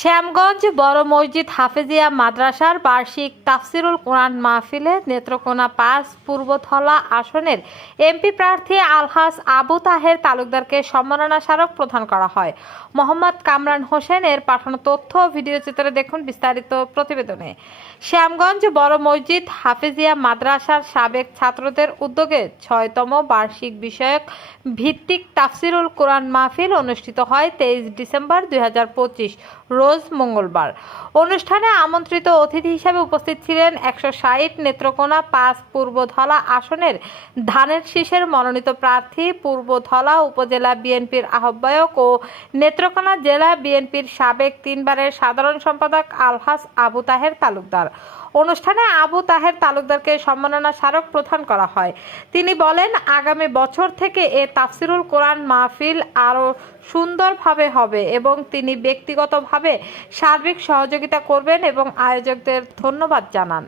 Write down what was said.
শ্যামগঞ্জ বড় মসজিদ হাফেজিয়া মাদ্রাসার বার্ষিক তাফসিরুল কোরআন মাহফিলে নেত্রকোনা ৫ পূর্বধলা আসনের এমপি প্রার্থী আলহাজ আবু তাহের তালুকদারকে সম্মাননা স্মারক প্রদান করা হয়। মোহাম্মদ কামরান হোসেনের পাঠানো তথ্য ও ভিডিও চিত্রে দেখুন বিস্তারিত প্রতিবেদনে। শ্যামগঞ্জ বড় মসজিদ হাফেজিয়া মাদ্রাসার সাবেক ছাত্রদের উদ্যোগে ৬তম বার্ষিক বিষয়ক ভিত্তিক তাফসিরুল কোরআন মাহফিল অনুষ্ঠিত হয় ২৩ ডিসেম্বর ২০২৫ রোজ মঙ্গলবার। অনুষ্ঠানে আমন্ত্রিত অতিথি হিসেবে উপস্থিত ছিলেন ১৬০ নেত্রকোনা ৫ পূর্বধলা আসনের ধানের শীষের মনোনীত প্রার্থী, পূর্বধলা উপজেলা বিএনপির আহ্বায়ক ও নেত্রকোনা জেলা বিএনপির সাবেক ৩ বারের সাধারণ সম্পাদক আলহাজ আবু তাহের তালুকদার। অনুষ্ঠানে আবু তাহের তালুকদারকে সম্মাননা স্মারক প্রদান করা হয়। তিনি বলেন, আগামী বছর থেকে এ তাফসিরুল কোরআন মাহফিল আরও সুন্দরভাবে হবে এবং তিনি ব্যক্তিগতভাবে সার্বিক সহযোগিতা করবেন এবং আয়োজকদের ধন্যবাদ জানান।